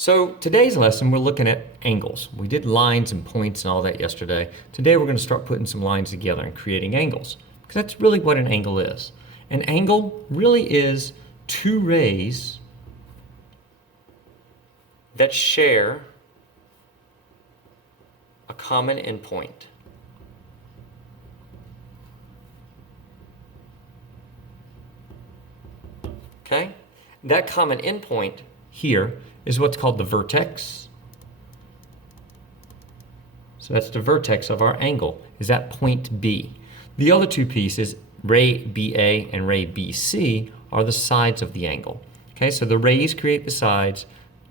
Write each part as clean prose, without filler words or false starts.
So today's lesson, we're looking at angles. We did lines and points and all that yesterday. Today we're going to start putting some lines together and creating angles, because that's really what an angle is. An angle really is two rays that share a common endpoint. Okay? That common endpoint here is what's called the vertex. So that's the vertex of our angle, is at point B. The other two pieces, ray BA and ray BC, are the sides of the angle. Okay, so the rays create the sides,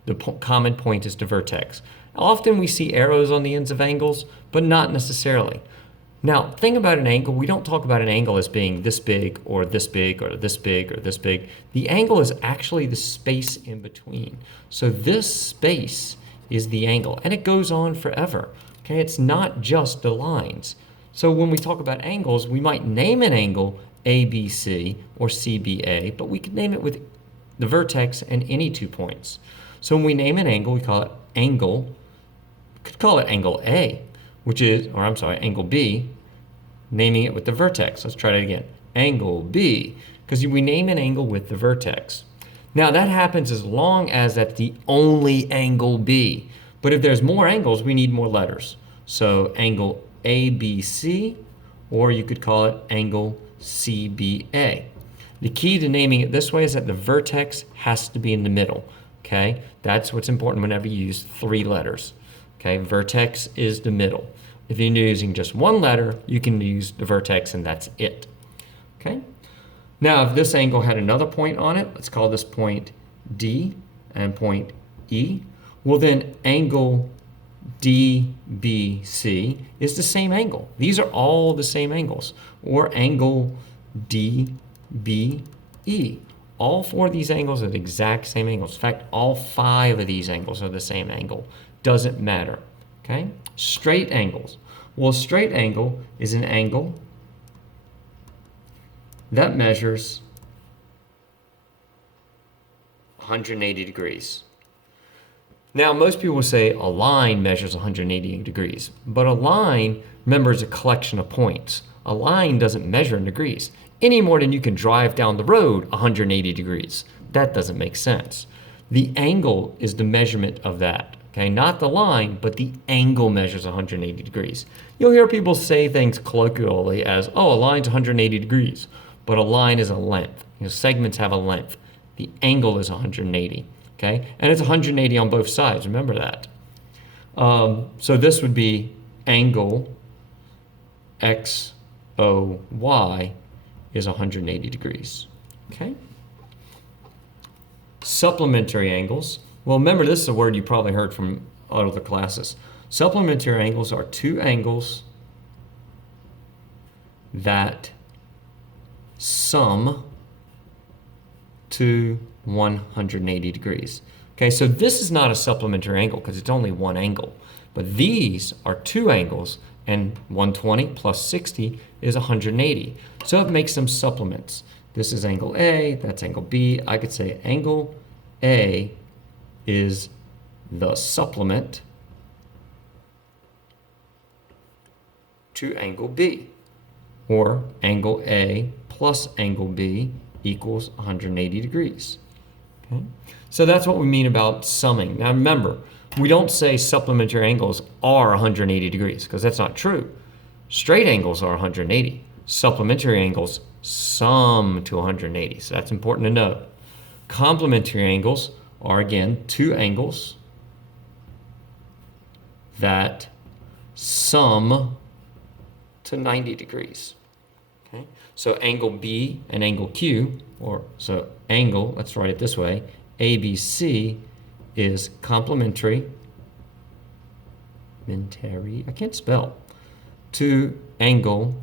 the common point is the vertex. Often we see arrows on the ends of angles, but not necessarily. Now, think about an angle. We don't talk about an angle as being this big or this big or this big or this big. The angle is actually the space in between. So this space is the angle, and it goes on forever. Okay, it's not just the lines. So when we talk about angles, we might name an angle ABC or CBA, but we could name it with the vertex and any 2 points. So when we name an angle, we call it angle. We could call it angle A, which is, or I'm sorry, angle B, naming it with the vertex. Let's try that again. Angle B, because we name an angle with the vertex. Now that happens as long as that's the only angle B. But if there's more angles, we need more letters. So angle ABC, or you could call it angle CBA. The key to naming it this way is that the vertex has to be in the middle. Okay, that's what's important whenever you use 3 letters. Okay, vertex is the middle. If you're using just 1 letter, you can use the vertex and that's it. Okay. Now, if this angle had another point on it, let's call this point D and point E. Well, then angle DBC is the same angle. These are all the same angles. Or angle DBE. All 4 of these angles are the exact same angles. In fact, all 5 of these angles are the same angle. Doesn't matter. Okay? Straight angles. Well, a straight angle is an angle that measures 180 degrees. Now, most people will say a line measures 180 degrees, but a line, remember, is a collection of points. A line doesn't measure in degrees, any more than you can drive down the road 180 degrees. That doesn't make sense. The angle is the measurement of that. Okay, not the line, but the angle measures 180 degrees. You'll hear people say things colloquially as, oh, a line's 180 degrees, but a line is a length. Segments have a length. The angle is 180, okay? And it's 180 on both sides, remember that. So this would be angle XOY is 180 degrees, okay? Supplementary angles. Well, remember, this is a word you probably heard from other classes. Supplementary angles are 2 angles that sum to 180 degrees. Okay, so this is not a supplementary angle because it's only 1 angle. But these are 2 angles, and 120 plus 60 is 180. So it makes them supplements. This is angle A, that's angle B. I could say angle A is the supplement to angle B, or angle A plus angle B equals 180 degrees. Okay? So that's what we mean about summing. Now remember, we don't say supplementary angles are 180 degrees, because that's not true. Straight angles are 180. Supplementary angles sum to 180. So that's important to note. Complementary angles are, again, 2 angles that sum to 90 degrees. Okay? So angle B and angle Q, or so angle, let's write it this way, ABC is complementary, I can't spell, to angle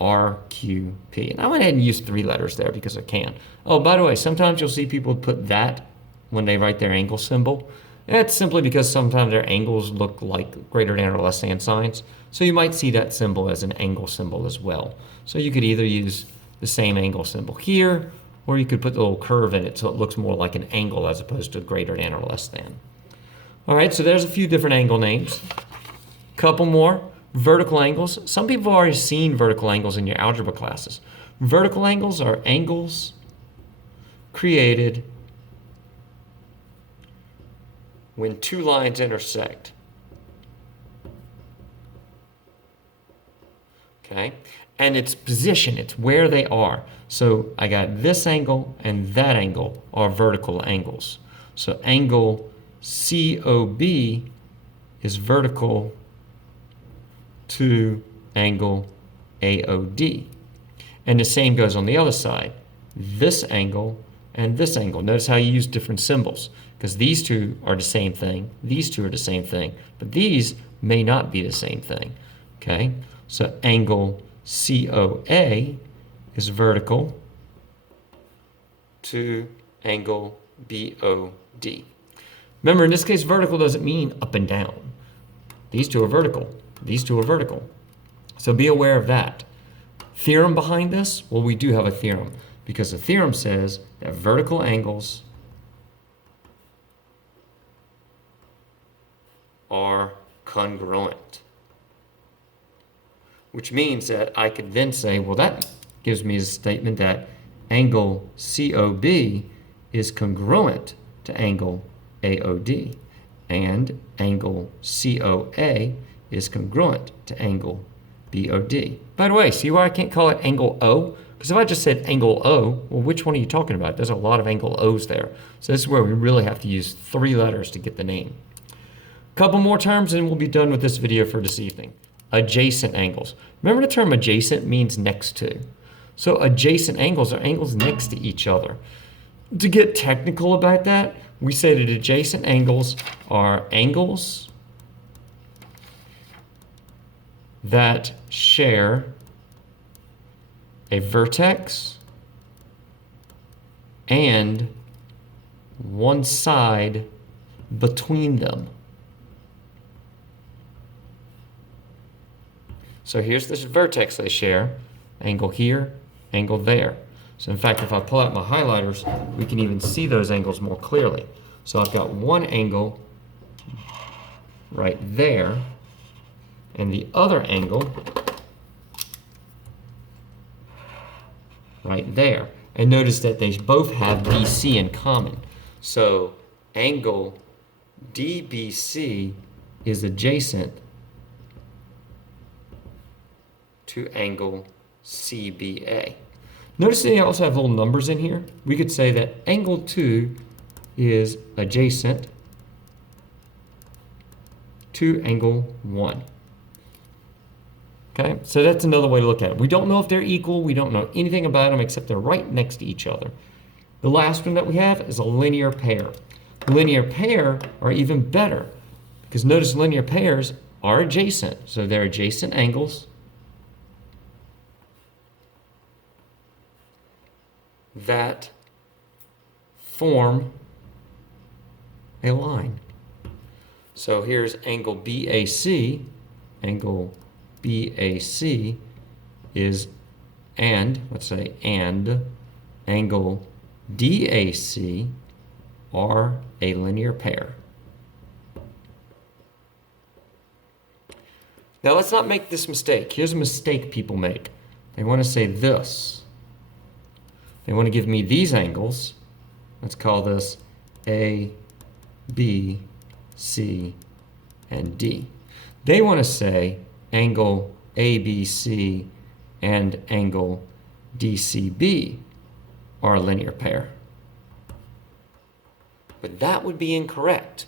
RQP. And I went ahead and used 3 letters there because I can. Oh, by the way, sometimes you'll see people put that when they write their angle symbol. That's simply because sometimes their angles look like greater than or less than signs. So you might see that symbol as an angle symbol as well. So you could either use the same angle symbol here, or you could put the little curve in it so it looks more like an angle as opposed to greater than or less than. All right, so there's a few different angle names. Couple more. Vertical angles. Some people have already seen vertical angles in your algebra classes. Vertical angles are angles created when two lines intersect. Okay? And its position, it's where they are. So I got this angle and that angle are vertical angles. So angle COB is vertical to angle AOD. And the same goes on the other side. This angle and this angle. Notice how you use different symbols, because these two are the same thing, these two are the same thing, but these may not be the same thing. Okay? So angle COA is vertical to angle BOD. Remember, in this case, vertical doesn't mean up and down. These two are vertical. These two are vertical. So be aware of that. Theorem behind this? Well, we do have a theorem, because the theorem says that vertical angles are congruent, which means that I could then say, well, that gives me a statement that angle COB is congruent to angle AOD, and angle COA is congruent to angle BOD. By the way, see why I can't call it angle O? Because if I just said angle O, well, which one are you talking about? There's a lot of angle O's there. So this is where we really have to use 3 letters to get the name. Couple more terms and we'll be done with this video for this evening. Adjacent angles. Remember, the term adjacent means next to. So adjacent angles are angles next to each other. To get technical about that, we say that adjacent angles are angles that share a vertex and one side between them. So here's this vertex they share, angle here, angle there. So in fact, if I pull out my highlighters, we can even see those angles more clearly. So I've got one angle right there, and the other angle right there. And notice that they both have BC in common. So angle DBC is adjacent to angle CBA. Notice they also have little numbers in here. We could say that angle 2 is adjacent to angle 1. Okay, so that's another way to look at it. We don't know if they're equal. We don't know anything about them except they're right next to each other. The last one that we have is a linear pair. Linear pair are even better, because notice linear pairs are adjacent. So they're adjacent angles that form a line. So here's angle BAC. Angle BAC is, and, let's say, and angle DAC are a linear pair. Now let's not make this mistake. Here's a mistake people make. They want to say this. They want to give me these angles. Let's call this A, B, C, and D. They want to say angle ABC and angle DCB are a linear pair. But that would be incorrect.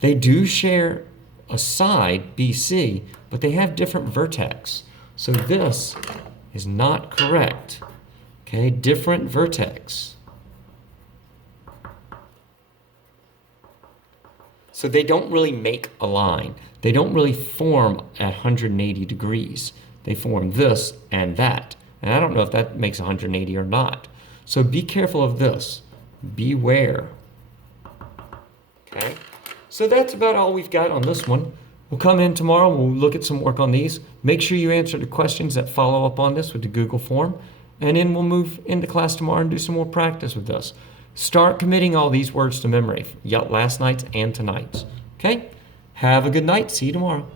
They do share a side, BC, but they have different vertex. So this is not correct. Okay, different vertex. So they don't really make a line. They don't really form at 180 degrees. They form this and that. And I don't know if that makes 180 or not. So be careful of this. Beware. Okay, so that's about all we've got on this one. We'll come in tomorrow. We'll look at some work on these. Make sure you answer the questions that follow up on this with the Google form. And then we'll move into class tomorrow and do some more practice with this. Start committing all these words to memory, last night's and tonight's. Okay? Have a good night. See you tomorrow.